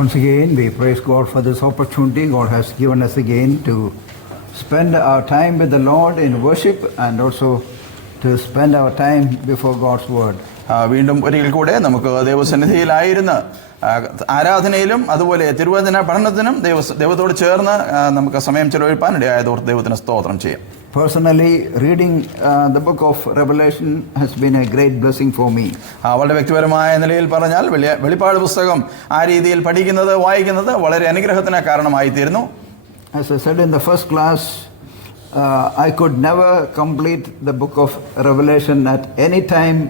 Once again, we praise God for this opportunity God has given us again to spend our time with the Lord in worship and also to spend our time before God's Word. വീണ്ടും ഒരിക്കൽ കൂടെ നമുക്ക് ദൈവസന്നിധിയിലായിരുന്ന ആരാധനയിലും അതുപോലെ തിരുവചന പഠനത്തിനും ദൈവത്തോട് ചേർന്ന് നമുക്ക് സമയം ചെലവഴിപ്പാൻ ഇടയായതോർത്ത് ദൈവത്തിന് സ്തോത്രം ചെയ്യാം. Personally, reading the book of Revelation has been a great blessing for me. വളരെ വ്യക്തിപരമായ നിലയിൽ പറഞ്ഞാൽ വെളിപ്പാട് പുസ്തകം ആ രീതിയിൽ പഠിക്കുന്നത് വായിക്കുന്നത് വളരെ അനുഗ്രഹത്തിന് കാരണമായി തീരുന്നു. As I said in the first class, I could never complete the book of Revelation at any time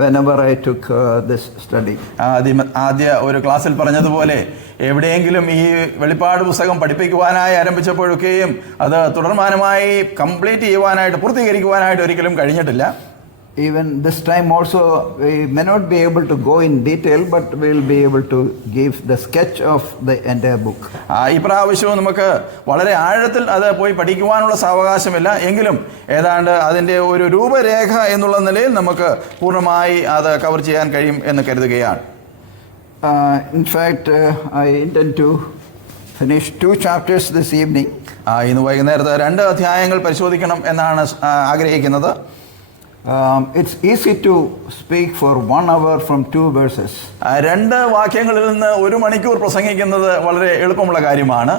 whenever I took this study. ആദ്യ ഒരു ക്ലാസ്സിൽ പറഞ്ഞതുപോലെ എവിടെയെങ്കിലും ഈ വെളിപ്പാട് പുസ്തകം പഠിപ്പിക്കുവാനായി ആരംഭിച്ചപ്പോഴൊക്കെയും അത് തുടർമാനമായി കംപ്ലീറ്റ് ചെയ്യുവാനായിട്ട് പൂർത്തീകരിക്കുവാനായിട്ട് ഒരിക്കലും കഴിഞ്ഞിട്ടില്ല. Even this time also we may not be able to go in detail, but we will be able to give the sketch of the entire book. ഈ പ്രാവശ്യവും നമുക്ക് വളരെ ആഴത്തിൽ അത് പോയി പഠിക്കുവാനുള്ള സാവകാശമില്ല, എങ്കിലും ഏതാണ്ട് അതിൻ്റെ ഒരു രൂപരേഖ എന്നുള്ള നിലയിൽ നമുക്ക് പൂർണ്ണമായി അത് കവർ ചെയ്യാൻ കഴിയും എന്ന് കരുതുകയാണ്. In fact, I intend to finish 2 chapters this evening. ഇന്ന് വൈകുന്നേരത്ത് 2 അധ്യായങ്ങൾ പരിശോധിക്കണം എന്നാണ് ആഗ്രഹിക്കുന്നത്. It's easy to speak for 1 hour from 2 verses. 2 വാക്യങ്ങളിൽ നിന്ന് 1 മണിക്കൂർ പ്രസംഗിക്കുന്നത് വളരെ എളുപ്പമുള്ള കാര്യമാണ്.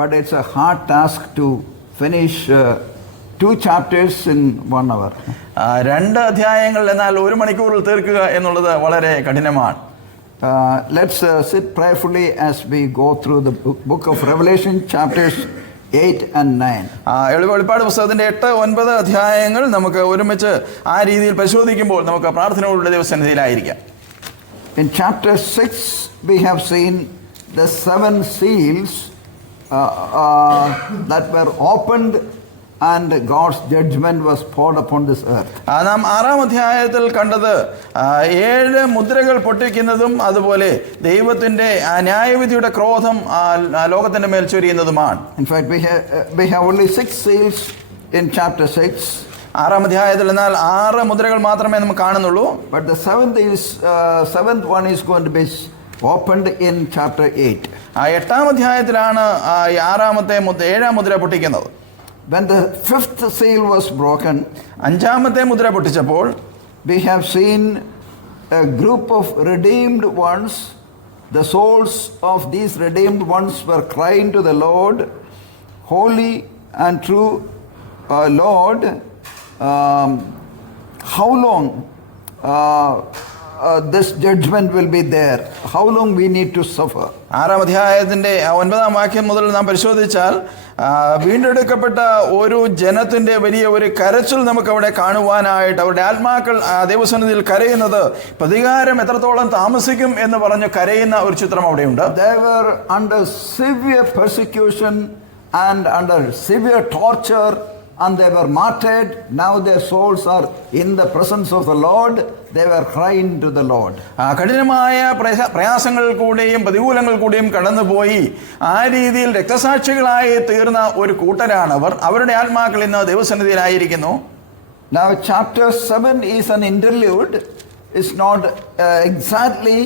But it's a hard task to finish 2 chapters in 1 hour. 2 അധ്യായങ്ങൾ എന്നാൽ 1 മണിക്കൂറിൽ തീർക്കുക എന്നുള്ളത് വളരെ കഠിനമാണ്. Let's sit prayerfully as we go through the book of Revelation, chapters 8 and 9. വെളിപ്പാട് പുസ്തകത്തിന്റെ 8-9 അധ്യായങ്ങൾ നമുക്ക് ഒരുമിച്ച് ആ രീതിയിൽ പരിശോധിക്കുമ്പോൾ നമുക്ക് പ്രാർത്ഥനയോടുള്ള ദൈവസന്നിധിയിലായിരിക്കാം. In chapter 6 we have seen the 7 seals that were opened and God's judgment was poured upon this earth. നാം 6-ാം അധ്യായത്തിൽ കണ്ടത് 7 മുദ്രകൾ പൊട്ടിക്കുന്നതും അതുപോലെ ദൈവത്തിന്റെ ന്യായവിധിയുടെ ക്രോധം ലോകത്തിന്റെ മേൽ ചൊരിയുന്നതുമാണ്. In fact, we have only 6 seals in chapter 6. 6-ാം അധ്യായത്തിൽ എന്നാൽ 6 മുദ്രകൾ മാത്രമേ നമുക്ക് കാണുന്നുള്ളൂ. But the seventh one is going to be opened in chapter 8. 8-ാം അധ്യായത്തിലാണ് 7-ാം മുദ്ര പൊട്ടിക്കുന്നത്. When the 5th seal was broken, 5-ാമത്തെ മുദ്ര പൊട്ടിച്ചപ്പോൾ we have seen a group of redeemed ones. The souls of these redeemed ones were crying to the Lord, holy and true Lord, how long this judgment will be there? How long we need to suffer? 6-ാം അധ്യായത്തിന്റെ 9-ാം വാക്യം മുതൽ നാം പരിശോധിച്ചാൽ വീണ്ടെടുക്കപ്പെട്ട ഒരു ജനത്തിന്റെ വലിയ ഒരു കരച്ചിൽ നമുക്ക് അവിടെ കാണുവാനായിട്ട്, അവരുടെ ആത്മാക്കൾ ദൈവസന്നിധിയിൽ കരയുന്നത് പ്രതികാരം എത്രത്തോളം താമസിക്കും എന്ന് പറഞ്ഞ് കരയുന്ന ഒരു ചിത്രം അവിടെയുണ്ട്. They were under severe persecution and under severe torture, and they were martyred. Now their souls are in the presence of the Lord. They were crying to the Lord. കഠിനമായ പ്രയാസങ്ങൾ കൂടെയും പ്രതികൂലങ്ങൾ കൂടെയും കടന്നുപോയി ആ രീതിയിൽ രക്തസാക്ഷികളായി തീർന്ന ഒരു കൂട്ടരാണ് അവർ. അവരുടെ ആത്മാക്കൾ ഇന്ന് ദൈവസന്നിധിയിലായിരിക്കുന്നു. Now chapter 7 is an interlude. It's not exactly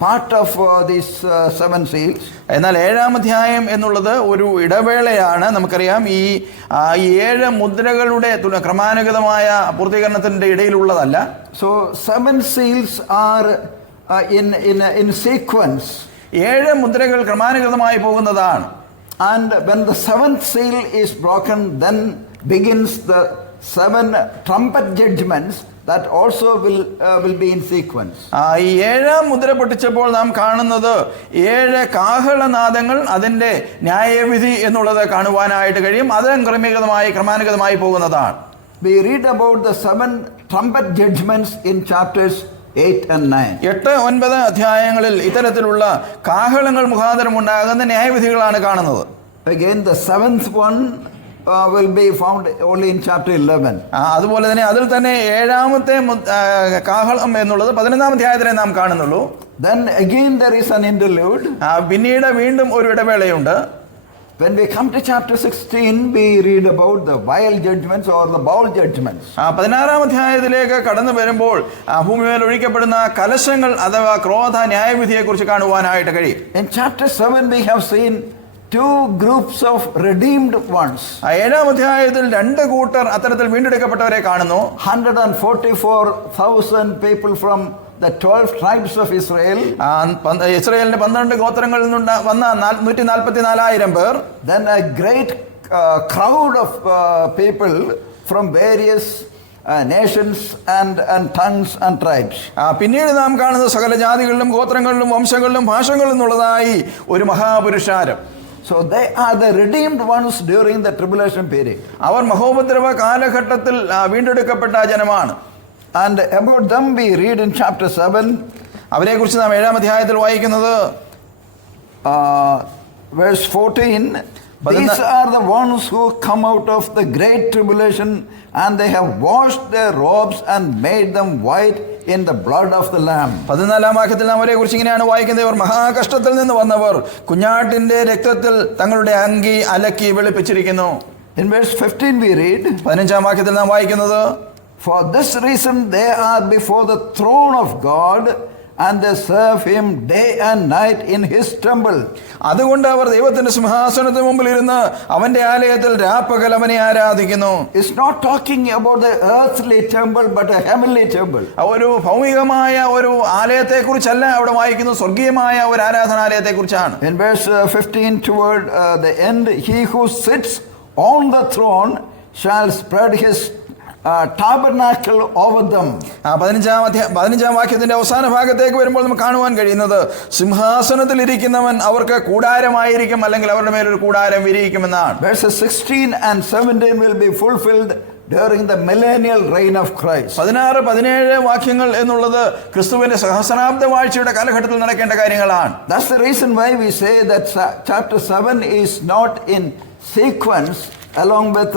part of these 7 seals. എന്നാൽ 7-ാം അധ്യായം എന്നുള്ളത് ഒരു ഇടവേളയാണ്. നമുക്കറിയാം ഈ 7 മുദ്രകളുടെ ക്രമാനുഗതമായ പൂർത്തീകരണത്തിന്റെ ഇടയിലുള്ളതല്ല. So 7 seals are in sequence. 7 മുദ്രകൾ ക്രമാനുഗതമായി പോകുന്നതാണ്. And when the 7th seal is broken, then begins the 7 trumpet judgments that also will be in sequence. ഈ 7-ാം മുദ്ര പൊട്ടിച്ചപ്പോൾ നാം കാണുന്നത് 7 കാഹളനാദങ്ങൾ, അതിന്റെ ന്യായവിധി എന്നുള്ളത് കാണുവാനായിട്ട് കഴിയും. അത് ക്രമാനുഗതമായി പോകുന്നതാണ്. We read about the 7 trumpet judgments in chapters 8 and 9. 8-9 അധ്യായങ്ങളിൽ ഇത്തരത്തിലുള്ള കാഹളങ്ങൾ മുഖാന്തരം ഉണ്ടാകുന്ന ന്യായവിധികളാണ് കാണുന്നത്. Again, the 7th one will be found only in chapter 11. അതുപോലെ തന്നെ അതിൽ തന്നെ 7-ാമത്തെ കാഹളം എന്നുള്ളത് 11-ാം അധ്യായത്തിലെ നാം കാണുന്നുള്ളൂ. Then again there is an interlude. പിന്നീട് വീണ്ടും ഒരു ഇടവേളയുണ്ട്. When we come to chapter 16, we read about the vile judgments or the bowl judgments. 16-ാം അധ്യായത്തിലേക്ക് കടന്നു വരുമ്പോൾ ഭൂമിമേൽ ഒഴിക്കപ്പെടുന്ന കലശങ്ങൾ അഥവാ ക്രോധ ന്യായവിധിയെക്കുറിച്ച് കാണുവാനായിട്ട് കഴിയും. In chapter 7, we have seen two groups of redeemed ones. 7-ാം അധ്യായത്തിൽ രണ്ട് കൂട്ടർ അത്തരത്തിൽ വീണ്ടെടുക്കപ്പെട്ടവരെ കാണുന്നു. 144,000 people from the 12 tribes of Israel. ഇസ്രായേലിന്റെ 12 ഗോത്രങ്ങളിൽ നിന്ന് വന്ന 144,000 പേർ. Then a great crowd of people from various nations and tongues and tribes. പിന്നീട് നാം കാണുന്ന സകല ജാതികളിലും ഗോത്രങ്ങളിലും വംശങ്ങളിലും ഭാഷകളിലും നിന്നുള്ളതായി ഒരു മഹാപുരുഷാരം. So they are the redeemed ones during the tribulation period. അവർ മഹോപദ്രവ കാലഘട്ടത്തിൽ വീണ്ടെടുക്കപ്പെട്ട ജനമാണ്. And about them we read in chapter 7. അവരെക്കുറിച്ച് നാം 7-ാം അധ്യായത്തിൽ വായിക്കുന്നത് verse 14. These are the ones who come out of the great tribulation, and they have washed their robes and made them white in the blood of the Lamb. 14-ാം വാക്യത്തിൽ നാം അവരെക്കുറിച്ച് ഇങ്ങനെയാണ് വായിക്കുന്നത്. ഇവർ മഹാകഷ്ടത്തിൽ നിന്ന് വന്നവർ കുഞ്ഞാട്ടിന്റെ രക്തത്തിൽ തങ്ങളുടെ അങ്കി അലക്കി വെളുപ്പിച്ചിരിക്കുന്നു. In verse 15 we read, 15-ാം വാക്യത്തിൽ നാം വായിക്കുന്നത്, For this reason they are before the throne of God, and they serve him day and night in his temple. അതുകൊണ്ട് അവർ ദൈവത്തിന്റെ സിംഹാസനത്തിന് മുമ്പിൽ ഇരുന്ന് അവന്റെ ആലയത്തിൽ രാപ്പകൽ അവനെ ആരാധിക്കുന്നു. It's not talking about the earthly temple but a heavenly temple. ഒരു ഭൗമികമായ ഒരു ആലയത്തെ കുറിച്ചല്ല അവിടെ വായിക്കുന്നു, സ്വർഗീയമായ ഒരു ആരാധനാലയത്തെ കുറിച്ചാണ്. In verse 15 toward the end, he who sits on the throne shall spread his tabernacle over them. 15-ാം വാക്യത്തിന്റെ അവസാന ഭാഗത്തേക്ക് വരുമ്പോൾ നമുക്ക് കാണുവാൻ കഴിയുന്നത് സിംഹാസനത്തിൽ ഇരിക്കുന്നവൻ അവർക്ക് കൂടാരമായിരിക്കും, അല്ലെങ്കിൽ അവരുടെ മേലൊരു കൂടാരം വിരിയിക്കുമെന്നാണ്. Verses 16 and 17 will be fulfilled during the millennial reign of Christ. 16-17 വാക്യങ്ങൾ എന്നുള്ളത് ക്രിസ്തുവിന്റെ സഹസ്രാബ്ദ വാഴ്ചയുടെ കാലഘട്ടത്തിൽ നടക്കേണ്ട കാര്യങ്ങളാണ്. That's the reason why we say that chapter 7 is not in sequence along with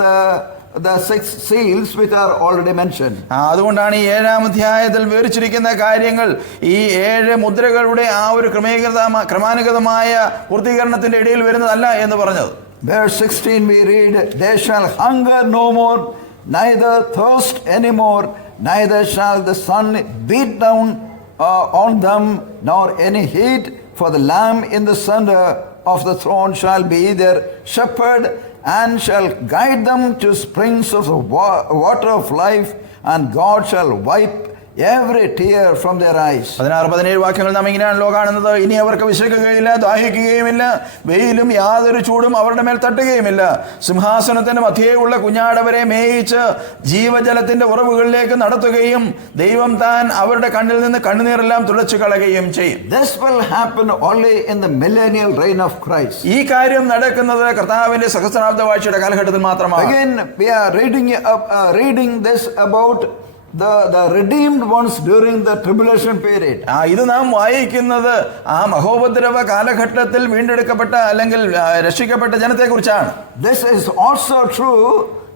the 6 seals which are already mentioned. അതുകൊണ്ടാണ് ഈ 7-ാം അധ്യായത്തിൽ വിവരിച്ചിരിക്കുന്ന കാര്യങ്ങൾ ഈ 7 മുദ്രകളുടെ ആ ഒരു ക്രമാനുഗതമായ പൂർത്തീകരണത്തിന്റെ ഇടയിൽ വരുന്നതല്ല എന്ന് പറഞ്ഞത്. Verse 16 we read, They shall hunger no more, neither thirst any more, neither shall the sun beat down on them, nor any heat, for the Lamb in the center of the throne shall be their shepherd, and shall guide them to springs of the water of life, and God shall wipe every tear from their eyes. 16-17 വാക്യങ്ങൾ നാം ഇങ്ങനെയാണല്ലോ കാണുന്നത്. ഇനി അവർക്ക് വിശക്കുകയില്ല, ദാഹിക്കുകയുമില്ല, വെയിലും യാതൊരു ചൂടും അവരുടെ മേൽ തട്ടുകയുമില്ല. സിംഹാസനത്തിന്റെ മധ്യേയുള്ള കുഞ്ഞാടവരെ മേയിച്ച് ജീവജലത്തിന്റെ ഉറവുകളിലേക്ക് നടത്തുകയും ദൈവം താൻ അവരുടെ കണ്ണിൽ നിന്ന് കണ്ണുനീരെല്ലാം തുടച്ചു കളയുകയും ചെയ്യും. This will happen only in the millennial reign of Christ. ഈ കാര്യം നടക്കുന്നത് കർത്താവിന്റെ സഹസ്രാബ്ദ വാഴ്ചയുടെ കാലഘട്ടത്തിൽ മാത്രമാണ്. Again we are reading this about the redeemed ones during the tribulation period. ഇത് നാം വായിക്കുന്നത് ആ മഹോപദ്രവ കാലഘട്ടത്തിൽ വീണ്ടെടുക്കപ്പെട്ട അല്ലെങ്കിൽ രക്ഷിക്കപ്പെട്ട ജനത്തെ കുറിച്ചാണ്. This is also true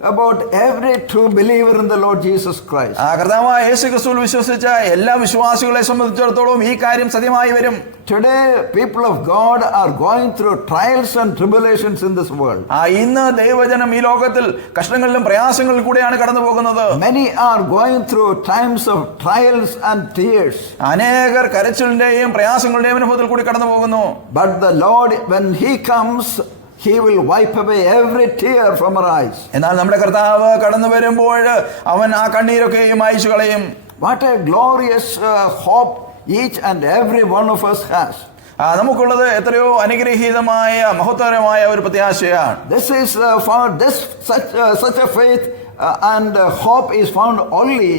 about every true believer in the Lord Jesus Christ. കർത്താവായ യേശു ക്രിസ്തുവിൽ വിശ്വസിച്ച എല്ലാ വിശ്വാസികളെ സംബന്ധിച്ചിടത്തോളം ഈ കാര്യം സത്യമായി വരും. Today people of God are going through trials and tribulations in this world. ഇന്ന് ദൈവജനം ഈ ലോകത്തിൽ കഷ്ടങ്ങളിലും പ്രയാസങ്ങളിലും കൂടെയാണ് കടന്നു പോകുന്നത്. Many are going through times of trials and tears. അനേകർ കരച്ചിലിന്റെയും പ്രയാസങ്ങളുടെയും അനുഭവത്തിൽ കൂടി കടന്നു പോകുന്നു. But the Lord, when he comes, he will wipe away every tear from our eyes. എന്നാൽ നമ്മുടെ കർത്താവ് കടന്നു വരുമ്പോൾ അവൻ ആ കണ്ണീരൊക്കെയും മായ്ച്ചു കളയും. What a glorious hope each and every one of us has. നമുക്കുള്ളത് എത്രയോ അനുഗ്രഹീതമായ മഹത്തരമായ ഒരു പ്രത്യാശയാണ്. This is for this such a faith and hope is found only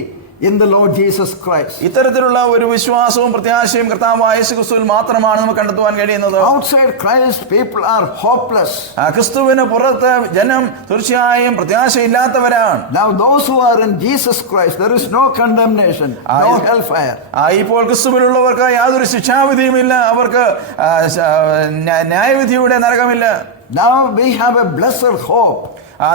in the Lord Jesus Christ. ഇത്തരത്തിലുള്ള ഒരു വിശ്വാസവും പ്രത്യാശയും കർത്താവായ യേശു ക്രിസ്തുവിൽ മാത്രമാണ് നമുക്ക് കണ്ടെത്തുവാൻ കഴിയുന്നത്. Outside Christ people are hopeless. ക്രിസ്തുവിന് പുറത്ത് ജനം തീർച്ചയായും പ്രത്യാശയില്ലാത്തവരാണ്. Now those who are in Jesus Christ, there is no condemnation, no hellfire. ഇപ്പോൾ ക്രിസ്തുവിലുള്ളവർക്ക് യാതൊരു ശിക്ഷാവിധിയുമില്ല, അവർക്ക് ന്യായവിധിയുടെ നരകമില്ല. Now we have a blessed hope.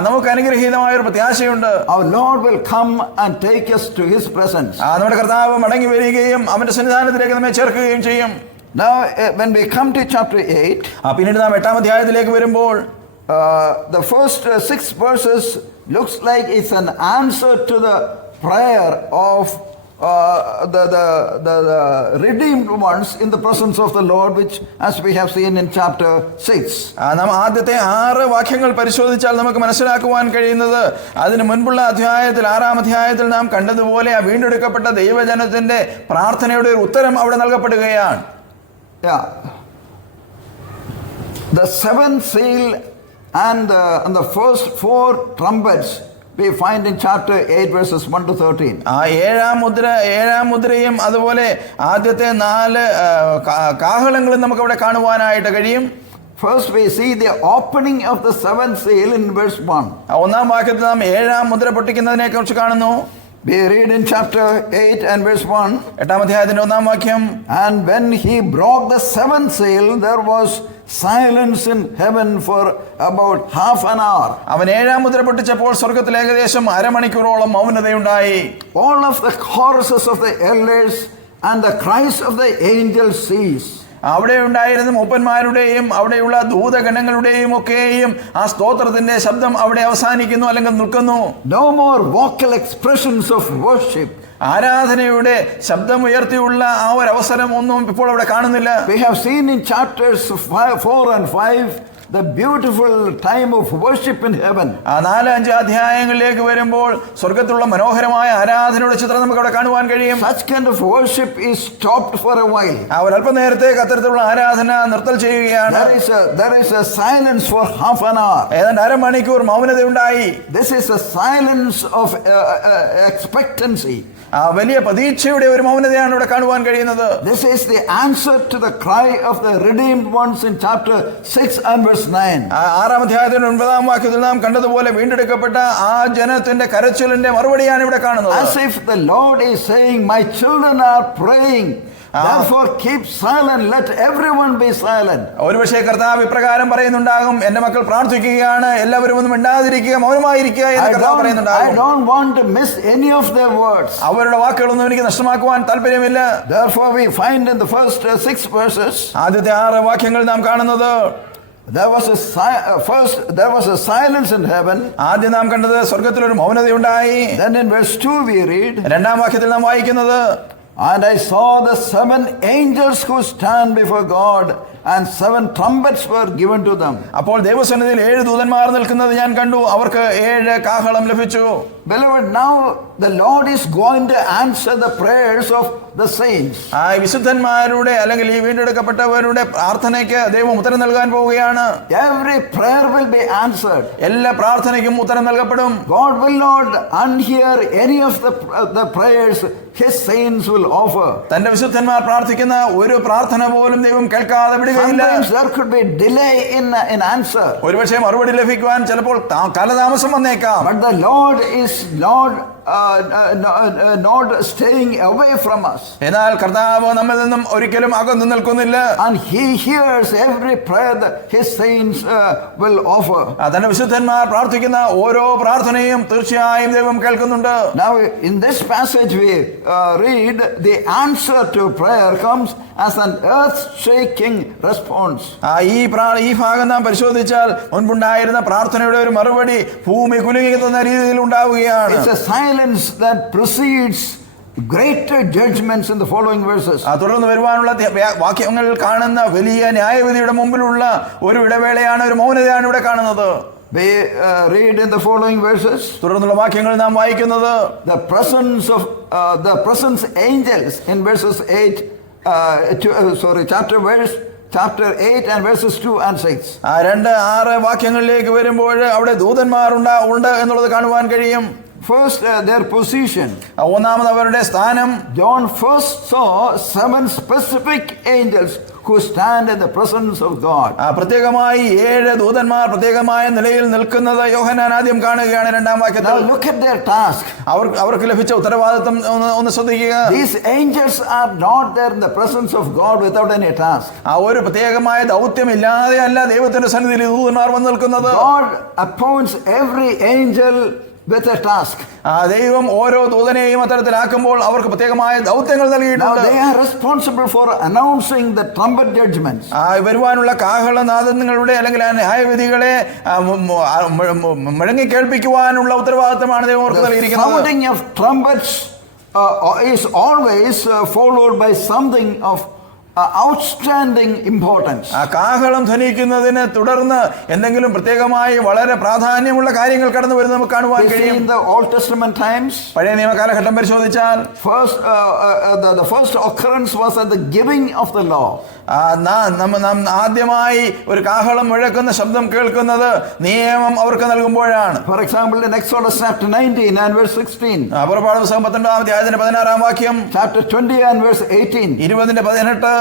നമുക്ക് അനുഗ്രഹീതമായ ഒരു പ്രത്യാശയുണ്ട്. Our Lord will come and take us to his presence. നമ്മുടെ കർത്താവ് മടങ്ങി വരികയും അവന്റെ സന്നിധാനത്തിലേക്ക് നമ്മെ ചേർക്കുകയും ചെയ്യും. Now when we come to chapter 8, പിന്നീട് നാം 8-ാം അധ്യായത്തിലേക്ക് വരുമ്പോൾ the first 6 verses looks like it's an answer to the prayer of the redeemed ones in the presence of the Lord, which as we have seen in chapter 6. നാം ആദ്യത്തെ 6 വാക്യങ്ങൾ പരിശോധിച്ചാൽ നമുക്ക് മനസ്സിലാക്കുവാൻ കഴിയുന്നത് അതിന് മുൻപുള്ള അധ്യായത്തിൽ 6-ാം അധ്യായത്തിൽ നാം കണ്ടതുപോലെ ആ വീണ്ടെടുക്കപ്പെട്ട ദൈവജനത്തിന്റെ പ്രാർത്ഥനയുടെ ഒരു ഉത്തരം അവിടെ നൽകപ്പെടുകയാണ്. Yeah. The 7th seal and the first 4 trumpets we find in chapter 8 verses 1 to 13. ആ 7-ാം മുദ്രയും അതുപോലെ ആദ്യത്തെ 4 കാഹളങ്ങളും നമുക്ക് അവിടെ കാണുവാനായിട്ട് കഴിയും. First we see the opening of the 7th seal in verse 1. ഒന്നാം വാക്യത്തിൽ നാം 7-ാം മുദ്ര പൊട്ടിക്കുന്നതിനെ കുറിച്ച് കാണുന്നു. We read in chapter 8 and verse 1. 8-ാം അധ്യായത്തിന്റെ 1-ാം വാക്യം. And when he broke the 7th seal, there was silence in heaven for about half an hour. അവൻ 7-ാം മുദ്ര പൊട്ടിച്ചപ്പോൾ സ്വർഗ്ഗത്തിൽ ഏകദേശം അരമണിക്കൂറോളം മൗനതയുണ്ടായി. All of the choruses of the elders and the cries of the angels ceased. അവിടെ ഉണ്ടായിരുന്ന മൂപ്പന്മാരുടെയും അവിടെയുള്ള ദൂതഗണങ്ങളുടെയും ഒക്കെയും ആ സ്തോത്രത്തിന്റെ ശബ്ദം അവിടെ അവസാനിക്കുന്നു, അല്ലെങ്കിൽ നിൽക്കുന്നു. No more vocal expressions of worship. ആരാധനയുടെ ശബ്ദം ഉയർത്തിയുള്ള ആ ഒരു അവസരം ഒന്നും ഇപ്പോൾ അവിടെ കാണുന്നില്ല. We have seen in chapters 4 and 5 the beautiful time of worship in heaven. ആ 4-5 അധ്യായങ്ങളിലേക്ക് വരുമ്പോൾ സ്വർഗ്ഗത്തിലുള്ള മനോഹരമായ ആരാധനയുടെ ചിത്രം നമുക്ക് അവിടെ കാണുവാൻ കഴിയും. Such kind of worship is stopped for a while. ആ ഒരു അല്പനേരത്തേക്ക് അത്തരത്തിലുള്ള ആരാധന നിർത്തൽ ചെയ്യുകയാണ്. There is a silence for half an hour. ഏതാണ്ട് അരമണിക്കൂർ മൗനതയുണ്ടായി. This is a silence of expectancy. ആ വലിയ പ്രതീക്ഷയുടെ ഒരു മൗനതയാണ് ഇവിടെ കാണുവാൻ കഴിയുന്നത്. This is the answer to the cry of the redeemed ones in chapter 6 and verse 9. 6-ാം അധ്യായത്തിന്റെ 9-ാം വാക്യത്തിൽ നാം കണ്ടതുപോലെ വീണ്ടെടുക്കപ്പെട്ട ആ ജനത്തിന്റെ കരച്ചിലിന്റെ മറുപടിയാണ് ഇവിടെ കാണുന്നത്. As if the Lord is saying, my children are praying, therefore keep silent, let everyone be silent. ഒരുപക്ഷേ കർത്താവ് ഇപ്രകാരം പറയുന്നുണ്ടാകും, എന്റെ മക്കൾ പ്രാർത്ഥിക്കുകയാണ്, എല്ലാവരും ഒന്നും മിണ്ടാതിരിക്കുക, മൗനമായിരിക്കുക എന്ന് കർത്താവ് പറയുന്നുണ്ടാകും. I don't want to miss any of their words. അവരുടെ വാക്കുകളൊന്നും എനിക്ക് നഷ്ടമാക്കുവാൻ താല്പര്യമില്ല. Therefore we find in the first 6 verses, ആദ്യത്തെ 6 വാക്യങ്ങൾ നാം കാണുന്നത്, there was a silence in heaven. ആദ്യം നാം കണ്ടത് സ്വർഗ്ഗത്തിൽ ഒരു മൗനതയുണ്ടായി. Then in verse 2 we read, 2-ാം വാക്യത്തിൽ നാം വായിക്കുന്നത്, and I saw the 7 angels who stand before God, and 7 trumpets were given to them. അപ്പോൾ ദൈവസന്നിധിയിൽ 7 ദൂതന്മാർ നിൽക്കുന്നത് ഞാൻ കണ്ടു, അവർക്ക് 7 കാഹളം ലഭിച്ചു. Beloved, now the Lord is going to answer the prayers of the saints. ആ വിശുദ്ധന്മാരുടെ അല്ലെങ്കിൽ ഈ വീണ്ടെടുക്കപ്പെട്ടവരുടെ പ്രാർത്ഥനയ്ക്ക് ദൈവം ഉത്തരം നൽകാൻ പോവുകയാണ്. Every prayer will be answered. എല്ലാ പ്രാർത്ഥനയ്ക്കും ഉത്തരം നൽകപ്പെടും. God will not unhear any of the prayers his saints will offer. തന്റെ വിശുദ്ധന്മാർ പ്രാർത്ഥിക്കുന്ന ഒരു പ്രാർത്ഥന പോലും ദൈവം കേൾക്കാതെ വിടുകയില്ല. Sometimes there could be delay in answer. ഒരുപക്ഷേ മറുപടി ലഭിക്കുവാൻ ചിലപ്പോൾ കാലതാമസം വന്നേക്കാം. But the Lord is not staying away from us. എന്നാൽ കർത്താവ് നമ്മിൽ നിന്നും ഒരിക്കലും അകന്നു നിൽക്കുന്നില്ല. And he hears every prayer that his saints will offer. തന്റെ വിശുദ്ധന്മാർ പ്രാർത്ഥിക്കുന്ന ഓരോ പ്രാർത്ഥനയും തീർച്ചയായും ദൈവം കേൾക്കുന്നുണ്ട്. Now in this passage we read the answer to prayer comes as an earth-shaking response. ഈ ഭാഗം നാം പരിശോധിച്ചാൽ മുൻപുണ്ടായിരുന്ന പ്രാർത്ഥനയുടെ ഒരു മറുപടി ഭൂമി കുലുങ്ങുന്ന രീതിയിൽ ഉണ്ടാവുകയാണ്. It's a silence that precedes greater judgments in the following verses. തുടർന്ന് വരുവാനുള്ള വാക്യങ്ങൾ കാണുന്ന വലിയ ന്യായവിധിയുടെ മുമ്പിലുള്ള ഒരു ഇടവേളയാണ്, ഒരു മൗനതയാണ് ഇവിടെ കാണുന്നത്. We read in the following verses. തുടർന്നുള്ള വാക്യങ്ങൾ നാം വായിക്കുന്നത്, the presence angels in verses 8 chapter 8 and verses 2 and 6. 2-6 വാക്യങ്ങളിലേക്ക് വരുമ്പോൾ അവിടെ ദൂതന്മാർ ഉണ്ട് എന്നുള്ളത് കാണുവാൻ കഴിയും. First, their position. ഒന്നാമത് അവരുടെ സ്ഥാനം. John first saw 7 specific angels who stand in the presence of God. പ്രത്യേകമായി 7 ദൂതന്മാർ പ്രത്യേകമായ നിലയിൽ നിൽക്കുന്നത് യോഹന്നാൻ ആദ്യം കാണുകയാണ്. 2-ാം വാക്യത്തിൽ Now look at their task. അവർക്ക് ലഭിച്ച ഉത്തരവാദിത്വം ഒന്ന് ശ്രദ്ധിക്കുക. These angels are not there in the presence of God without any task. ഒരു പ്രത്യേകമായ ദൗത്യമില്ലാതെ അല്ല ദൈവത്തിന്റെ സന്നിധിയിൽ ദൂതന്മാർ വന്ന് നിൽക്കുന്നത്. God appoints every angel with a task. ദൈവം ഓരോ ദൂതനെയും അത്തരത്തിലാക്കുമ്പോൾ അവർക്ക് പ്രത്യേകമായ ദൗത്യങ്ങൾ Now നൽകിയിട്ടുണ്ട്. they are responsible for announcing the trumpet judgments. വരുവാനുള്ള കാഹളനാദങ്ങളുടെ അല്ലെങ്കിൽ ആ ന്യായവിധികളെ മുഴങ്ങി കേൾപ്പിക്കുവാനുള്ള ഉത്തരവാദിത്തമാണ് ദൈവം അവർക്ക് The നൽകിയിരിക്കുന്നത്. sounding of trumpets is always followed by something of outstanding importance. കാഹളം ധ്വനിക്കുന്നതിന് തുടർന്ന് എന്തെങ്കിലും പ്രത്യേകമായി വളരെ പ്രാധാന്യമുള്ള കാര്യങ്ങൾ കടന്നു വരുന്നത് നമുക്ക് കാണുവാൻ We see കഴിയും. in the Old Testament times, പഴയ നിയമകാലഘട്ടം പരിശോധിച്ചാൽ the first occurrence was at the giving of the law. നാം ആദ്യമായി ഒരു കാഹളം മുഴക്കുന്ന ശബ്ദം കേൾക്കുന്നത് നിയമം അവർക്ക് നൽകുമ്പോഴാണ്. For example, in Exodus chapter 19 and verse 16, പുറപ്പാട് പുസ്തകം 12-ാം അധ്യായത്തിന്റെ 16-ാം വാക്യം, chapter 20 and verse 18, 20-18,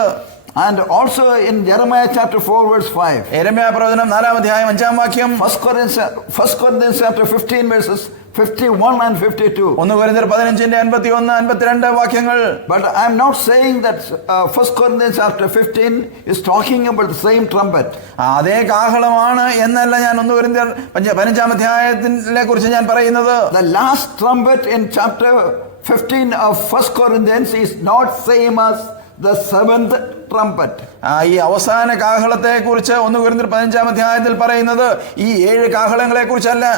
and also in Jeremiah chapter 4 verse 5. യെരമ്യാ പ്രവചനം 4-ാം അധ്യായം 5-ാം വാക്യം, 1 Corinthians chapter 15 verses 51 and 52. 1 കൊരിന്ത്യർ 15-51-52 വാക്യങ്ങൾ. But I am not saying that 1 Corinthians chapter 15 is talking about the same trumpet. അതേ കാഹളമാണ് എന്നല്ല ഞാൻ 1 കൊരിന്ത്യർ 15-ാം അധ്യായത്തിനെ കുറിച്ച് ഞാൻ പറയുന്നത്. The last trumpet in chapter 15 of 1 Corinthians is not same as the seventh trumpet. ഈ അവസാന കാഹളത്തെ കുറിച്ച് 1 കൊരിന്ത്യർ 15-ാം അധ്യായത്തിൽ പറയുന്നത് ഈ 7 കാഹളങ്ങളെ കുറിച്ചല്ല.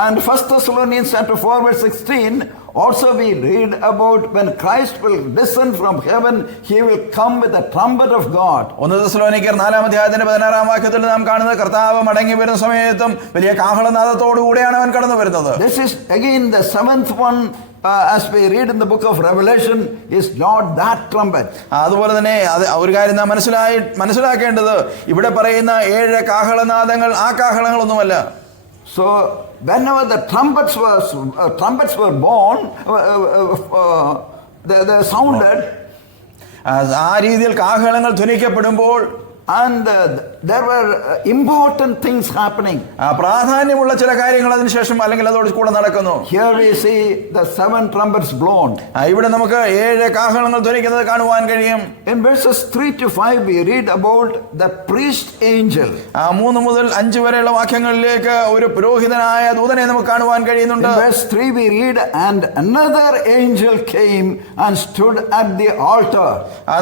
And 1 Thessalonians chapter 4 verse 16 also we read about when Christ will descend from heaven, he will come with the trumpet of God. 1 തെസ്സലോനിക്കർ 4-ാം അധ്യായത്തിന്റെ 16-ാം വാക്യത്തിൽ നാം കാണുന്നത് കർത്താവ് മടങ്ങി വരുന്ന സമയത്തും വലിയ കാഹളനാദത്തോടു കൂടിയാണ് അവൻ കടന്നു വരുന്നത്. This is again the seventh one. As we read in the book of Revelation, is not that trumpet. അതുപോലെ തന്നെ ഒരു കാര്യം നാം മനസ്സിലാക്കേണ്ടത് ഇവിടെ പറയുന്ന 7 കാഹളനാദങ്ങൾ ആ കാഹളങ്ങളൊന്നുമല്ല. So whenever the trumpets were born, they sounded. ആ രീതിയിൽ കാഹളങ്ങൾ ധ്വനിക്കപ്പെടുമ്പോൾ And there were important things happening. പ്രാധാന്യമുള്ള ചില കാര്യങ്ങൾ അതിനുശേഷം അല്ലെങ്കിൽ അതോട് കൂടെ നടക്കുന്നു. Here we see the 7 trumpets blown. ഇവിടെ നമുക്ക് 7 കാഹളങ്ങൾ ധ്വനിക്കുന്നത് കാണുവാൻ കഴിയും. In verses 3 to 5 we read about the priest angel. 3 മുതൽ 5 വരെയുള്ള വാക്യങ്ങളിലേക്ക് ഒരു പുരോഹിതനായ ദൂതനെ നമുക്ക് കാണുവാൻ കഴിയുന്നുണ്ട്. In verse 3 we read, and another angel came and stood at the altar.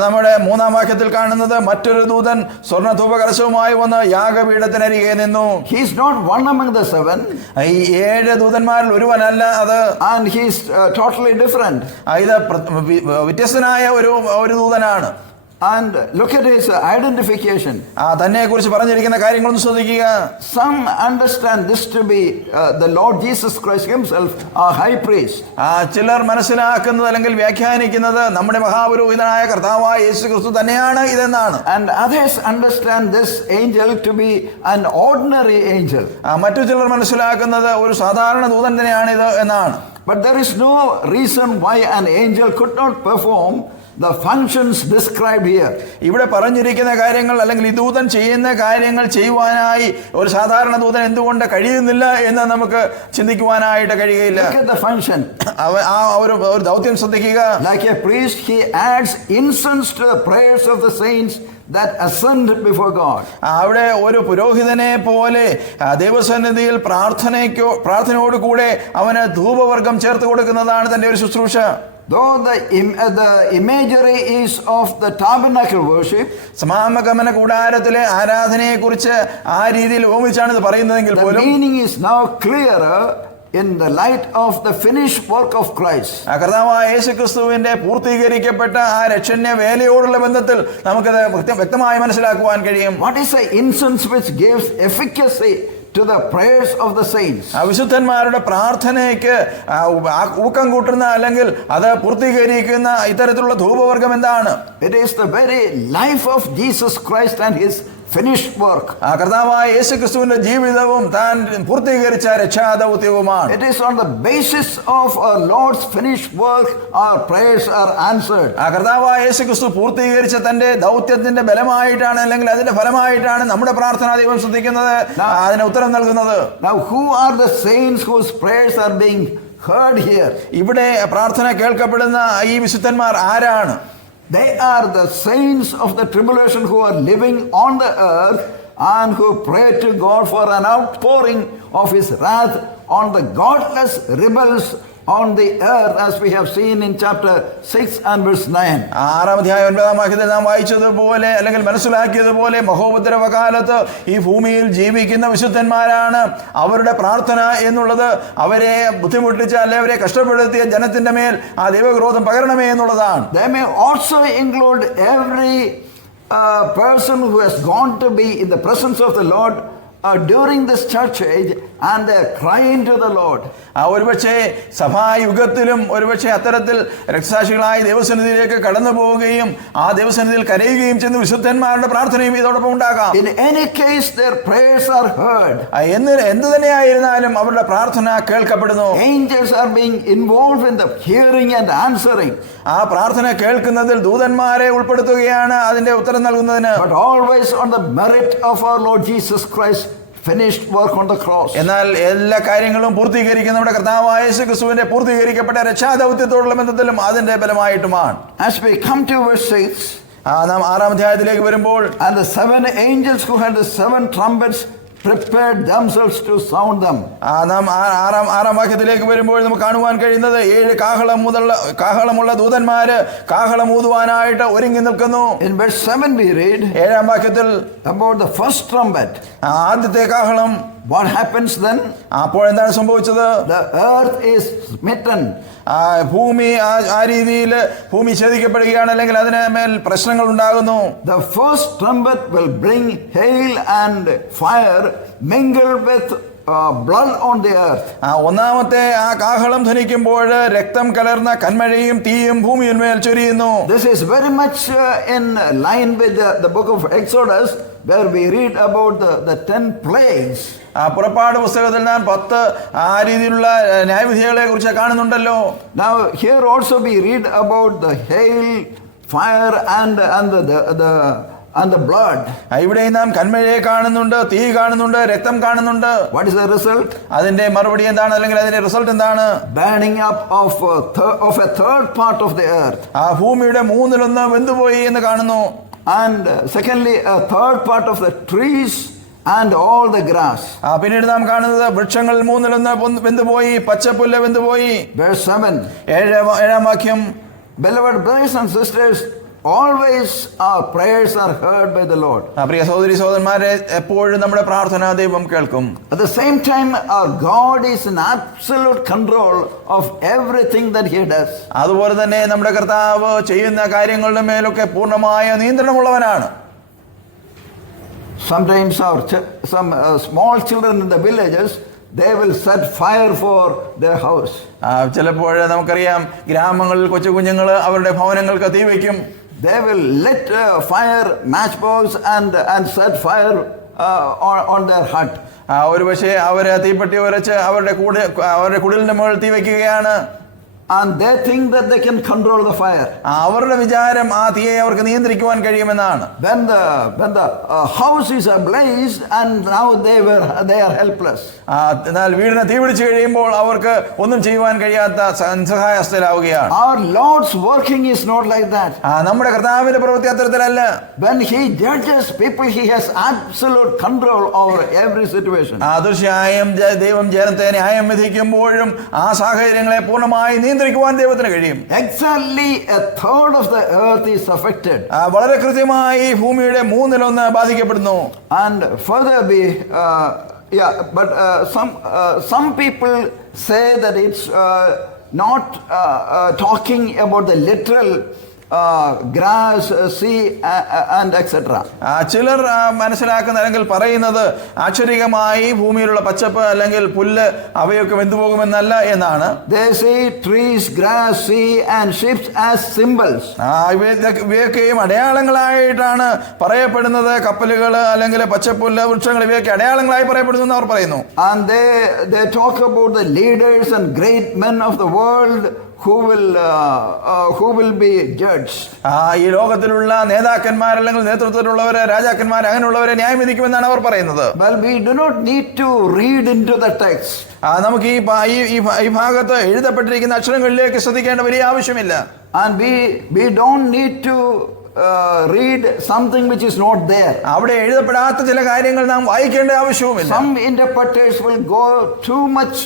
നമ്മുടെ 3-ാം വാക്യത്തിൽ കാണുന്നത് മറ്റൊരു ദൂതൻ സ്വർണ്ണ ധൂപകലശവുമായി വന്ന് യാഗപീഠത്തിനരികെ നിന്നു. He is not one among the 7. ഈ 7 ദൂതന്മാരിൽ ഒരുവനല്ല അത്. And he is totally different. ഇത് വ്യത്യസ്തനായ ഒരു ദൂതനാണ്. And look at his identification. തന്നെ കുറിച്ച് പറഞ്ഞിരിക്കുന്ന കാര്യങ്ങളൊന്ന് ശ്രദ്ധിക്കുക. Some understand this to be the Lord Jesus Christ himself, our high priest. ചിലർ മനസ്സിലാക്കുന്നത് അല്ലെങ്കിൽ വ്യാഖ്യാനിക്കുന്നത് നമ്മുടെ മഹാപുരോഹിതനായ കർത്താവായ യേശുക്രിസ്തു തന്നെയാണ് ഇതെന്നാണ്. And others understand this angel to be an ordinary angel. മറ്റു ചിലർ മനസ്സിലാക്കുന്നത് ഒരു സാധാരണ ദൂതൻ തന്നെയാണ് ഇത് എന്നാണ്. But there is no reason why an angel could not perform the functions described here. ഇവിടെ പറഞ്ഞിരിക്കുന്ന കാര്യങ്ങൾ അല്ലെങ്കിൽ ഈ ദൂതൻ ചെയ്യുന്ന കാര്യങ്ങൾ ചെയ്യുവാനായി ഒരു സാധാരണ ദൂതൻ എന്തുകൊണ്ട് കഴിയുന്നില്ല എന്ന് നമുക്ക് ചിന്തിക്കുവാനായിട്ട് കഴിയുകയില്ല. Look at the function. ഒരു ദൗത്യം ശ്രദ്ധിക്കുക. Like a priest, he adds incense to the prayers of the saints that ascend before God. അവിടെ ഒരു പുരോഹിതനെ പോലെ ദൈവസന്നിധിയിൽ പ്രാർത്ഥനയോട് കൂടെ അവന് ധൂപവർഗം ചേർത്ത് കൊടുക്കുന്നതാണ് തന്റെ ഒരു ശുശ്രൂഷ. Though the imagery is of the tabernacle worship, സമാഗമന കൂടാരത്തിലെ ആരാധനയെ കുറിച്ച് ആ രീതിയിൽ ഓമിച്ചാണ് ഇത് പറയുന്നതെങ്കിൽ the പോലും meaning is now clearer in the light of the finished work of Christ. കർത്താവായ യേശുക്രിസ്തുവിന്റെ പൂർത്തീകരിക്കപ്പെട്ട ആ രക്ഷണ്യ വേലയോടുള്ള ബന്ധത്തിൽ നമുക്കത് വ്യക്തമായി മനസ്സിലാക്കുവാൻ കഴിയും. What is the incense which gives efficacy to the prayers of the saints? വിശുദ്ധന്മാരുടെ പ്രാർത്ഥനയ്ക്ക് ഊക്കം കൂട്ടുന്ന അല്ലെങ്കിൽ അത് പൂർത്തീകരിക്കുന്ന ഇത്തരത്തിലുള്ള ധൂപവർഗം എന്താണ്? It is the very life of Jesus Christ and his finished work. കർത്താവായ യേശുക്രിസ്തുവിന്റെ ജീവിതവും താൻ പൂർത്തീകരിച്ച രക്ഷാദൗത്യവുമാണ്. It is on the basis of our Lord's finished work our prayers are answered. കർത്താവായ യേശുക്രിസ്തു പൂർത്തീകരിച്ച തന്റെ ദൗത്യത്തിന്റെ ബലമായിട്ടാണ് അല്ലെങ്കിൽ അതിന്റെ ഫലമായിട്ടാണ് നമ്മുടെ പ്രാർത്ഥന ദൈവം ശ്രദ്ധിക്കുന്നത്, അതിന് ഉത്തരം നൽകുന്നത്. Now who are the saints whose prayers are being heard here? ഇവിടെ പ്രാർത്ഥന കേൾക്കപ്പെടുന്ന ഈ വിശുദ്ധന്മാർ ആരാണ്? They are the saints of the tribulation who are living on the earth and who pray to God for an outpouring of his wrath on the godless rebels on the earth, as we have seen in chapter 6 and verse 9. 6-ാം അധ്യായം 9-ാം വാക്യത്തിൽ നാം വായിച്ചതുപോലെ അല്ലെങ്കിൽ മനസ്സിലാക്കിയതുപോലെ മഹോപദ്രവകാലത്ത് ഈ ഭൂമിയിൽ ജീവിക്കുന്ന വിശുദ്ധന്മാരാണ് അവരുടെ പ്രാർത്ഥന എന്നുള്ളത് അവരെ ബുദ്ധിമുട്ടിച്ച അല്ലെ അവരെ കഷ്ടപ്പെടുത്തിയ ജനത്തിന്റെ മേൽ ആ ദൈവക്രോധം പകരണമേ എന്നുള്ളതാണ്. They may also include every person who has gone to be in the presence of the Lord during this church age, and they are crying to the Lord. ഒരുപക്ഷെ സഭായുഗത്തിലും ഒരുപക്ഷെ അത്തരത്തിൽ രക്തസാക്ഷികളായി ദൈവസന്നിധിയിലേക്ക് കടന്നു പോവുകയും ആ ദൈവസന്നിധിയിൽ കരയുകയും ചെയ്യുന്ന വിശുദ്ധന്മാരുടെ പ്രാർത്ഥനയും ഇതോടൊപ്പം ഉണ്ടാകാം. In any case, their prayers are heard. എന്ത് തന്നെയായിരുന്നാലും അവരുടെ പ്രാർത്ഥന കേൾക്കപ്പെടുന്നു. Angels are being involved in the hearing and answering. ആ പ്രാർത്ഥന കേൾക്കുന്നതിൽ ദൂതന്മാരെ ഉൾപ്പെടുത്തുകയാണ് അതിന്റെ ഉത്തരം നൽകുന്നതിന്. But always on the merit of our Lord Jesus Christ finished work on the cross. എന്നാൽ എല്ലാ കാര്യങ്ങളും പൂർത്തീകരിക്കുന്ന നമ്മുടെ കർത്താവായ യേശുക്രിസ്തുവിന്റെ പൂർത്തീകരിക്കപ്പെട്ട രക്ഷാദൗത്യത്തോടുള്ള ബന്ധത്തിലും അതിന്റെ ബലമായിട്ടുമാണ്. As we come to verse 6, നാം 6-ാം അധ്യായത്തിലേക്ക് വരുമ്പോൾ, and the 7 angels who had the 7 trumpets prepared themselves to sound them. നാം ആറാം വാക്യത്തിലേക്ക് വരുമ്പോൾ നമുക്ക് കാണുവാൻ കഴിയുന്നത് 7 കാഹളമുള്ള ദൂതന്മാര് കാഹളം ഊതുവാനായിട്ട് ഒരുങ്ങി നിൽക്കുന്നു. In verse 7 we read 7-ാം വാക്യത്തിൽ about the first trumpet. ആദ്യത്തെ കാഹളം. What happens then? അപ്പോൾ എന്താണ് സംഭവിച്ചത്? The earth is smitten. ഭൂമി ആ രീതിയിൽ ഭൂമി ഛേദിക്കപ്പെടുകയാണ്, അല്ലെങ്കിൽ അതിന് മേൽ പ്രശ്നങ്ങൾ ഉണ്ടാകുന്നു. The first trumpet will bring hail and fire mingled with blood on the earth. ഒന്നാമത്തെ ആ കാഹളം ധ്വനിക്കുമ്പോൾ രക്തം കലർന്ന കന്മഴയും തീയും ഭൂമിയിന്മേൽ ചൊരിയുന്നു. This is very much in line with the book of Exodus, where we read about the 10 plagues. പുറപ്പാട് പുസ്തകത്തിൽ ഞാൻ 10 ആ രീതിയിലുള്ള ന്യായവിധികളെ കുറിച്ച് കാണുന്നുണ്ടല്ലോ. Now here also we read about the hail, fire and the blood. ഇവിടെ നാം കന്മഴയെ കാണുന്നുണ്ട്, തീ കാണുന്നുണ്ട്, രക്തം കാണുന്നുണ്ട്. What is the result? അതിന്റെ മറുപടി എന്താണ്, അല്ലെങ്കിൽ അതിന്റെ റിസൾട്ട് എന്താണ്? Burning up of a third part of the earth. ആ ഭൂമിയുടെ 1/3 വെന്തുപോയി എന്ന് കാണുന്നു. And secondly, a third part of the trees and all the grass. പിന്നീട് നാം കാണുന്നത് വൃക്ഷങ്ങൾ 1/3 വെന്തുപോയി, പച്ചപ്പുല്ല് വെന്തുപോയി. Verse 7. 7-ാം വാക്യം. Beloved brothers and sisters, always our prayers are heard by the Lord. പ്രിയ സഹോദരി സഹോദരന്മാരെ, എപ്പോഴും നമ്മുടെ പ്രാർത്ഥന ദൈവം കേൾക്കും. At the same time, our God is in absolute control of everything that He does. അതുപോലെ തന്നെ നമ്മുടെ കർത്താവ് ചെയ്യുന്ന കാര്യങ്ങളുടെ മേലൊക്കെ പൂർണ്ണമായ നിയന്ത്രണമുള്ളവനാണ്. Sometimes some small children in the villages, they will set fire for their house. ചിലപ്പോൾ നമുക്കറിയാം ഗ്രാമങ്ങളിൽ കൊച്ചു കുഞ്ഞുങ്ങൾ അവരുടെ ഭവനങ്ങൾക്ക് തീ വയ്ക്കും. They will lit fire matchbox and set fire on their hut. ഒരു പക്ഷേ അവര് തീപ്പെട്ടി ഉരച്ച് അവരുടെ കുടിലിന്റെ മുകളിൽ തീ വയ്ക്കുകയാണ്. And they think that they can control the fire. അവരുടെ വിചാരം ആ തീയെ അവർക്ക് നിയന്ത്രിക്കുവാൻ കഴിയുമെന്നാണ്. When the house is ablaze, and now they are helpless. എന്നാൽ വീടിനെ തീ പിടിച്ചു കഴിയുമ്പോൾ അവർക്ക് ഒന്നും ചെയ്യുവാൻ കഴിയാത്ത നിസ്സഹായാവസ്ഥയിലാവുകയാണ്. Our Lord's working is not like that. നമ്മുടെ കർത്താവിന്റെ പ്രവൃത്തി അത്തരത്തിലല്ല. When He judges people, He has absolute control over every situation. തീർച്ചയായും ദൈവം ജനത്തെ ന്യായം വിധിക്കുമ്പോഴും ആ സാഹചര്യങ്ങളെ പൂർണ്ണമായി നിയന്ത്രിക്കുവാൻ ദൈവത്തിന് കഴിയും. Exactly a third of the earth is affected. വളരെ കൃത്യമായി ഭൂമിയുടെ 1/3 ബാധിക്കപ്പെടുന്നു. And further but some people say that it's not talking about the literal grass, sea and etc. ചിലർ മനസ്സിലാക്കുന്ന അല്ലെങ്കിൽ പറയുന്നത് ആശ്ചര്യമായി ഭൂമിയിലുള്ള പച്ചപ്പ് അല്ലെങ്കിൽ പുല്ല് അവയൊക്കെ വെന്തുപോകുമെന്നല്ല എന്നാണ്. They say trees, grass, sea and ships as symbols. ഇവയൊക്കെയും അടയാളങ്ങളായിട്ടാണ് പറയപ്പെടുന്നത്. കപ്പലുകൾ അല്ലെങ്കിൽ പച്ചപ്പുല്ല് വൃക്ഷങ്ങൾ ഇവയൊക്കെ അടയാളങ്ങളായി പറയപ്പെടുന്നു എന്ന് അവർ പറയുന്നു. And they talk about the leaders and great men of the world who will be judged. ഈ ലോകത്തിലുള്ള നേതാക്കന്മാർ അല്ലെങ്കിൽ നേതൃത്വത്തിലുള്ളവരെ, രാജാക്കന്മാർ, അങ്ങനെയുള്ളവരെ ന്യായം വിധിക്കുമെന്നാണ് അവർ പറയുന്നത്. Well, we do not need to read into the text. നമുക്ക് ഈ ഭാഗത്ത് എഴുതപ്പെട്ടിരിക്കുന്ന അക്ഷരങ്ങളിലേക്ക് ശ്രദ്ധിക്കേണ്ട വലിയ ആവശ്യമില്ല. And we don't need to read something which is not there. അവിടെ എഴുതപ്പെടാത്ത ചില കാര്യങ്ങൾ നാം വായിക്കേണ്ട ആവശ്യവുമില്ല. Some interpreters will go too much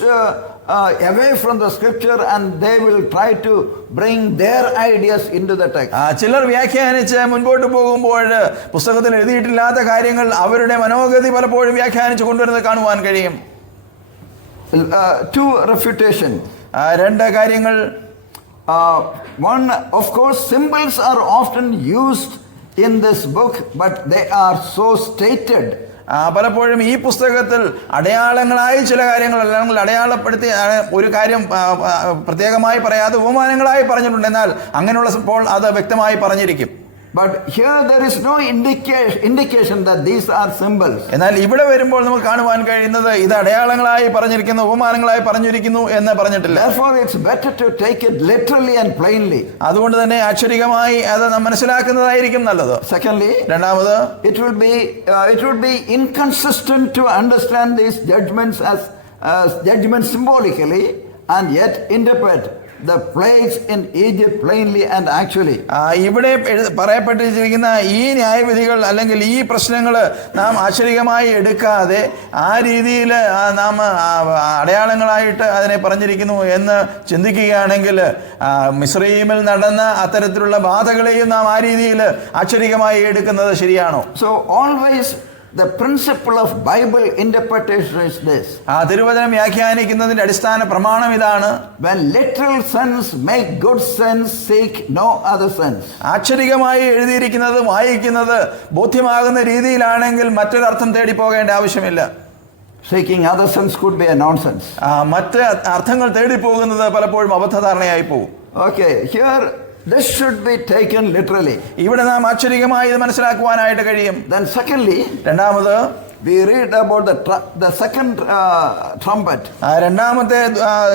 away from the scripture and they will try to bring their ideas into the text. ചിലർ വ്യാഖ്യാനിച്ച് മുൻപോട്ട് പോകുമ്പോൾ പുസ്തകത്തിൽ എഴുതിയിട്ടില്ലാത്ത കാര്യങ്ങൾ അവരുടെ മനോഗതി പലപ്പോഴും വ്യാഖ്യാനിച്ച് കൊണ്ടുവരുന്നത് കാണുവാൻ കഴിയും. Two refutation. രണ്ട് കാര്യങ്ങൾ. One, of course, symbols are often used in this book, but they are so stated. പലപ്പോഴും ഈ പുസ്തകത്തിൽ അടയാളങ്ങളായി ചില കാര്യങ്ങൾ അല്ലെങ്കിൽ അടയാളപ്പെടുത്തി ഒരു കാര്യം പ്രത്യേകമായി പറയാതെ ഉപമാനങ്ങളായി പറഞ്ഞിട്ടുണ്ട്. എന്നാൽ അങ്ങനെയുള്ളപ്പോൾ അത് വ്യക്തമായി പറഞ്ഞിരിക്കും. But here there is no indication that these are symbols. എന്നാൽ ഇവിടെ വരുമ്പോൾ നമുക്ക് കാണുവാൻ കഴിയുന്നത് ഇത് അടയാളങ്ങളായി പറഞ്ഞിരിക്കുന്നു, ഉപമാനങ്ങളായി പറഞ്ഞിരിക്കുന്നു എന്ന് പറഞ്ഞിട്ടില്ല. Therefore it's better to take it literally and plainly. അതുകൊണ്ട് തന്നെ അക്ഷരികമായി അത് നാം മനസ്സിലാക്കുന്നതായിരിക്കും നല്ലത്. Secondly, രണ്ടാമത്, it would be inconsistent to understand these judgments as judgments symbolically and yet interpret the plagues in Egypt plainly and actually. ഇവിടെ പറയപ്പെട്ടിരിക്കുന്ന ഈ ന്യായവിധികൾ അല്ലെങ്കിൽ ഈ പ്രശ്നങ്ങൾ നാം ആശ്ചര്യമായി എടുക്കാതെ ആ രീതിയിൽ നാം അടയാളങ്ങളായിട്ട് അതിനെ പറഞ്ഞിരിക്കുന്നു എന്ന് ചിന്തിക്കുകയാണെങ്കിൽ മിസ്രയീമിൽ നടന്ന അത്തരത്തിലുള്ള ബാധകളെയും നാം ആ രീതിയിൽ ആശ്ചര്യമായി എടുക്കുന്നത് ശരിയാണോ? So always the principle of Bible interpretation is this. തിരുവചനം വ്യാഖ്യാനിക്കുന്നതിന്റെ അടിസ്ഥാന പ്രമാണം ഇതാണ്. When literal sense make good sense, seek no other sense. ആക്ഷരികമായി എഴുതിയിരിക്കുന്നത് വായിക്കുന്നത് ബോധ്യമാകുന്ന രീതിയിലാണെങ്കിൽ മറ്റൊരർത്ഥം തേടി പോകേണ്ട ആവശ്യമില്ല. Seeking other sense could be a nonsense. മറ്റ് അർത്ഥങ്ങൾ തേടി പോകുന്നത് പലപ്പോഴും അബദ്ധധാരണയായി പോകും. Okay, here this should be taken literally. ഇവിടെ നാം ആശ്ചര്യമായി ഇത് മനസ്സിലാക്കുവാനായിട്ട് കഴിയും. Then secondly, രണ്ടാമത്, we read about the second trumpet. രണ്ടാമത്തെ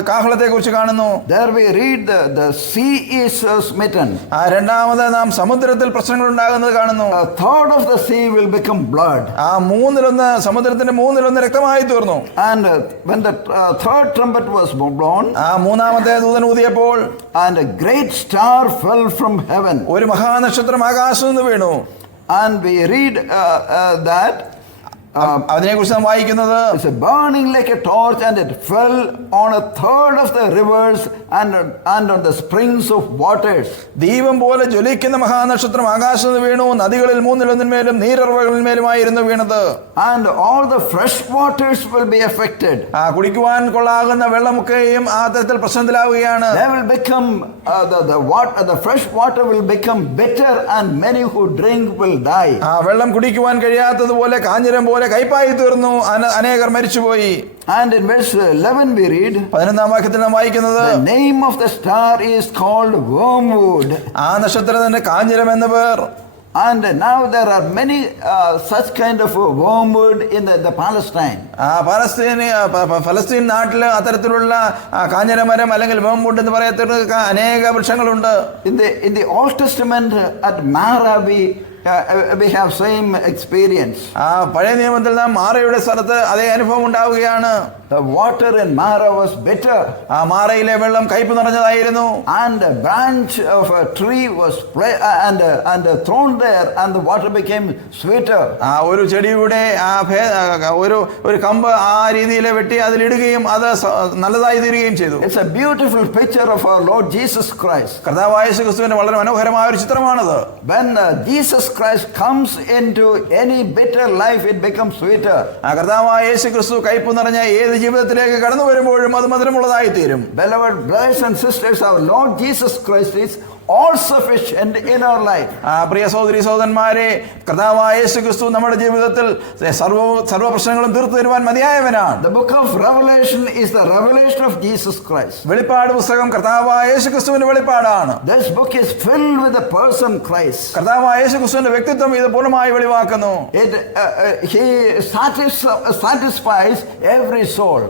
കാഹളത്തെ കുറിച്ച് കാണുന്നു. There we read the sea is smitten. രണ്ടാമത് നാം സമുദ്രത്തിൽ പ്രശ്നങ്ങൾ ഉണ്ടാകുന്നത് കാണുന്നു. A third of the sea will become blood. മൂന്നിലൊന്ന് സമുദ്രത്തിന്റെ മൂന്നിലൊന്ന് രക്തമായി തീർന്നു. And when the third trumpet was blown, മൂന്നാമത്തെ ദൂതൻ ഊതിയപ്പോൾ, and a great star fell from heaven. ഒരു മഹാനക്ഷത്രം ആകാശത്ത് നിന്ന് വീണു. And we read that അതിനെക്കുറിച്ച് നാം വായിക്കുന്നത്, it's burning like a torch and it fell on a third of the rivers and on the springs of waters. ദീപം പോലെ ജ്വലിക്കുന്ന മഹാനക്ഷത്രം ആകാശത്ത് വീണു, നദികളിൽ മൂന്നിലൊന്നിന്മേലും നീരുറവകളിന്മേലുമായിരുന്നു വീണത്. And all the fresh waters will be affected. കുടിക്കുവാൻ കൊള്ളാകുന്ന വെള്ളമൊക്കെയും ആ തരത്തിൽ പ്രശ്നത്തിലാവുകയാണ്. They will become the fresh water will become bitter and many who drink will die. വെള്ളം കുടിക്കുവാൻ കഴിയാത്തതുപോലെ കാഞ്ഞിരം പോലെ കൈപ്പായി തീർന്നു, അനേകർ മരിച്ചുപോയി. And in verse 11 we read, 11ാം വാക്യത്തിൽ നാം വായിക്കുന്നത്, the name of the star is called wormwood. ആ നക്ഷത്രത്തിന്റെ കാഞ്ഞിരം എന്ന പേർ. And now there are many such kind of wormwood in the Palestine. ഫലസ്തീൻ നാട്ടിൽ അത്തരത്തിലുള്ള കാഞ്ഞിരമരം അല്ലെങ്കിൽ വേംവുഡ് എന്ന് പറയപ്പെടുന്ന അനേക വൃക്ഷങ്ങളുണ്ട്. In the Old Testament at Marah we have same experience. പഴയ നിയമത്തിൽ നാം മാറയുടെ സ്ഥലത്ത് അതേ അനുഭവം ഉണ്ടാവുകയാണ്. The water in Marah was bitter. മാറയിലെ വെള്ളം കയ്പ് നിറഞ്ഞതായിരുന്നു. And a branch of a tree was thrown there and the water became sweeter. ഒരു ചെടിയുടെ ഒരു കമ്പ് ആ രീതിയിൽ വെട്ടി അതിലിടുകയും അത് നല്ലതായി തീരുകയും ചെയ്തു. It's a beautiful picture of our Lord Jesus Christ. കർത്താവായ യേശുക്രിസ്തുവിന്റെ വളരെ മനോഹരമായ ഒരു ചിത്രമാണത്. When Jesus Christ comes into any bitter life, it becomes sweeter. കർത്താവായ യേശുക്രിസ്തു കയ്പ് നിറഞ്ഞ ഏത് ജീവിതത്തിലേക്ക് കടന്നു വരുമ്പോഴും അത് മധുരമുള്ളതായി തീരും. Beloved brothers and sisters, our Lord Jesus Christ is all sufficient in our life. പ്രിയ സഹോദരി സഹോദരന്മാരെ, കർത്താവായ യേശുക്രിസ്തു നമ്മുടെ ജീവിതത്തിൽ സർവ്വ പ്രശ്നങ്ങളും തീർത്തു തരുവാൻ മതിയായവനാണ്. The book of Revelation is the revelation of Jesus Christ. വെളിപ്പാട് പുസ്തകം കർത്താവായ യേശുക്രിസ്തുവിന്റെ വെളിപ്പാടാണ്. This book is filled with the person Christ. കർത്താവായ യേശുക്രിസ്തുവിന്റെ വ്യക്തിത്വം ഇത് പൂർണ്ണമായി വെളിവാക്കുന്നു. He satisfies every soul.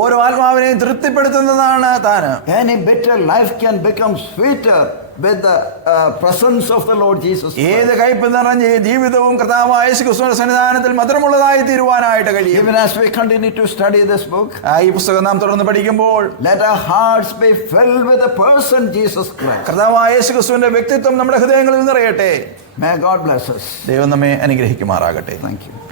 ഓരോ ആത്മാവിനെയും തൃപ്തിപ്പെടുത്തുന്നതാണ് താൻ. Any bitter life can become sweeter with the presence of the Lord Jesus ഏത് Christ. കയ്പ് നിറഞ്ഞ ഈ ജീവിതവും കർത്താവായ യേശുക്രിസ്തുവിന്റെ സന്നിധാനത്തിൽ മധുരമുള്ളതായി തീരുവാനായിട്ട് കഴിയും. Even as we continue to study this book, ഈ പുസ്തകം നാം തുടർന്ന് പഠിക്കുമ്പോൾ let our hearts be filled with the person Jesus Christ. കർത്താവായ യേശുക്രിസ്തുവിന്റെ വ്യക്തിത്വം നമ്മുടെ ഹൃദയങ്ങളിൽ നിറയട്ടെ. May God bless us. ദൈവം നമ്മെ അനുഗ്രഹിക്കുമാറാകട്ടെ. Thank you.